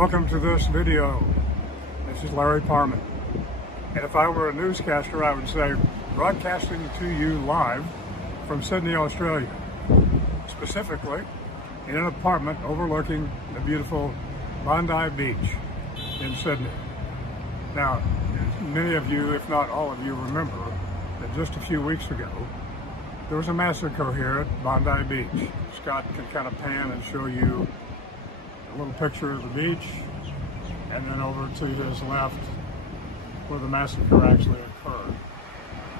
Welcome to this video. This is Larry Parman. And if I were a newscaster, I would say broadcasting to you live from Sydney, Australia. Specifically, in an apartment overlooking the beautiful Bondi Beach in Sydney. Now, many of you, if not all of you, remember that just a few weeks ago, there was a massacre here at Bondi Beach. Scott can kind of pan and show you a little picture of the beach, and then over to his left where the massacre actually occurred.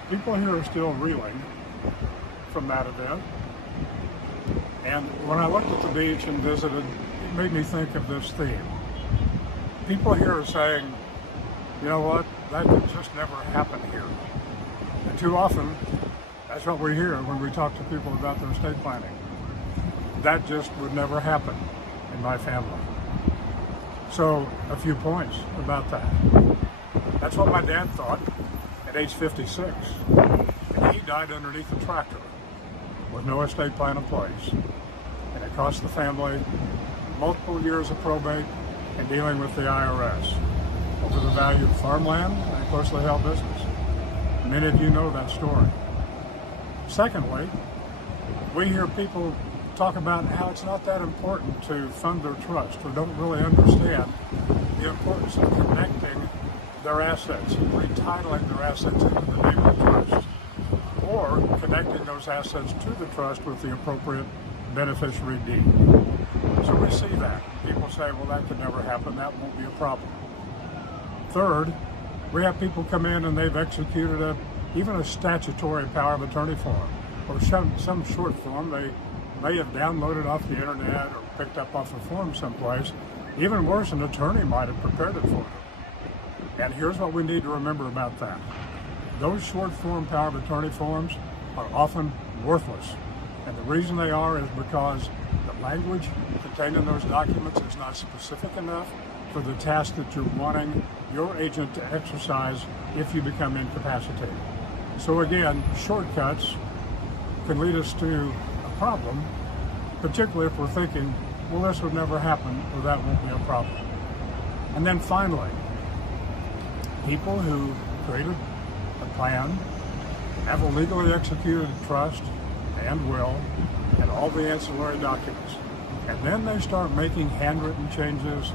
People here are still reeling from that event. And when I looked at the beach and visited, it made me think of this theme. People here are saying, you know what, that could just never happen here. And too often, that's what we hear when we talk to people about their estate planning. That just would never happen in my family. So, a few points about that. That's what my dad thought at age 56. And he died underneath a tractor with no estate plan in place. And it cost the family multiple years of probate and dealing with the IRS over the value of farmland and closely held business. Many of you know that story. Secondly, we hear people talk about how it's not that important to fund their trust, or don't really understand the importance of connecting their assets and retitling their assets into the name of the trust, or connecting those assets to the trust with the appropriate beneficiary deed. So we see that. People say, well, that could never happen, that won't be a problem. Third, we have people come in and they've executed even a statutory power of attorney form, or some short form they may have downloaded off the internet or picked up off a form someplace. Even worse, an attorney might have prepared it for them. And here's what we need to remember about that. Those short form power of attorney forms are often worthless. And the reason they are is because the language contained in those documents is not specific enough for the task that you're wanting your agent to exercise if you become incapacitated. So again, shortcuts can lead us to a problem, particularly if we're thinking, well, this would never happen, or that won't be a problem. And then finally, people who created a plan, have a legally executed trust and will, and all the ancillary documents, and then they start making handwritten changes,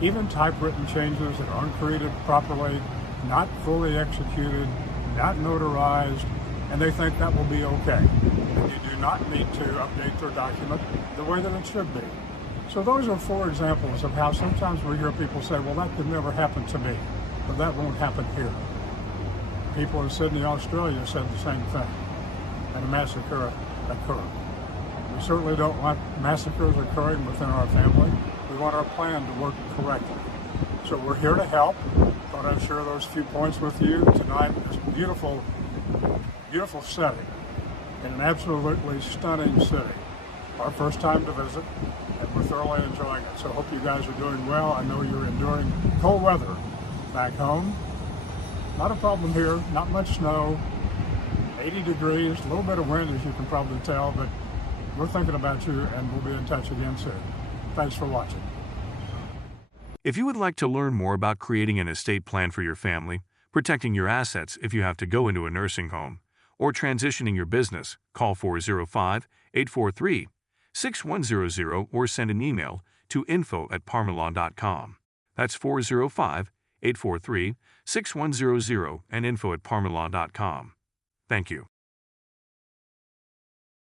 even typewritten changes that aren't created properly, not fully executed, not notarized, and they think that will be okay. And you do not need to update their document the way that it should be. So those are 4 examples of how sometimes we hear people say, well, that could never happen to me, but that won't happen here. People in Sydney, Australia said the same thing, and a massacre occurred. We certainly don't want massacres occurring within our family. We want our plan to work correctly. So we're here to help. Thought I'd share those few points with you tonight. This beautiful, beautiful setting in an absolutely stunning city. Our first time to visit, and we're thoroughly enjoying it. So I hope you guys are doing well. I know you're enduring cold weather back home. Not a problem here, not much snow, 80 degrees, a little bit of wind as you can probably tell, but we're thinking about you and we'll be in touch again soon. Thanks for watching. If you would like to learn more about creating an estate plan for your family, protecting your assets if you have to go into a nursing home, or transitioning your business, call 405-843-6100 or send an email to info@parmalon.com. That's 405-843-6100 and info@parmalon.com. Thank you.